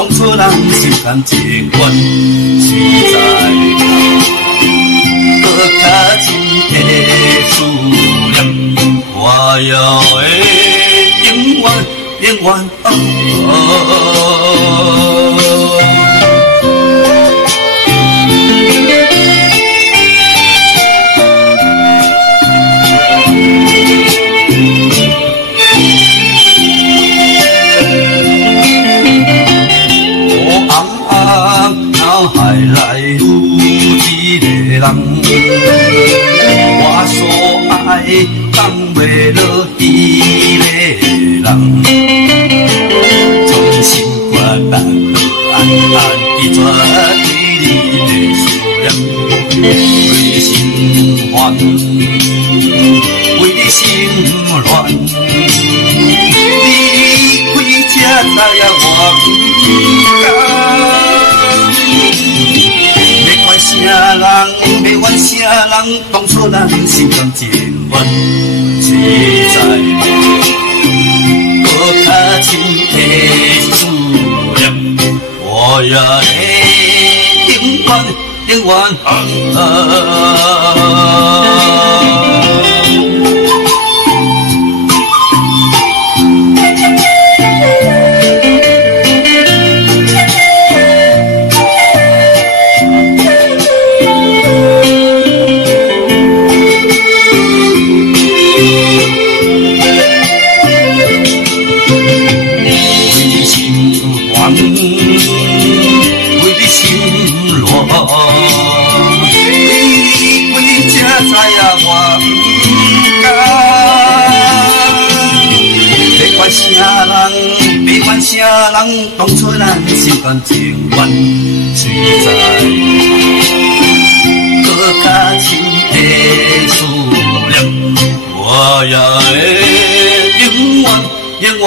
当初人心甘情愿，实在搁较深的思念，我要的永远永远脑海内有一个人，我所爱放袂落伊个人，从心肝安安记绝对你的思念，为心烦，为你心乱，你开才知影我不甘。啥人，要怨啥人？当初咱心甘情愿，实在搁较深的思念，我也会永远为你心乱，你开才知影我不甘。要怪啥人？要怨啥人？当初咱心甘情愿，实在搁较深的思念，我也会永远永远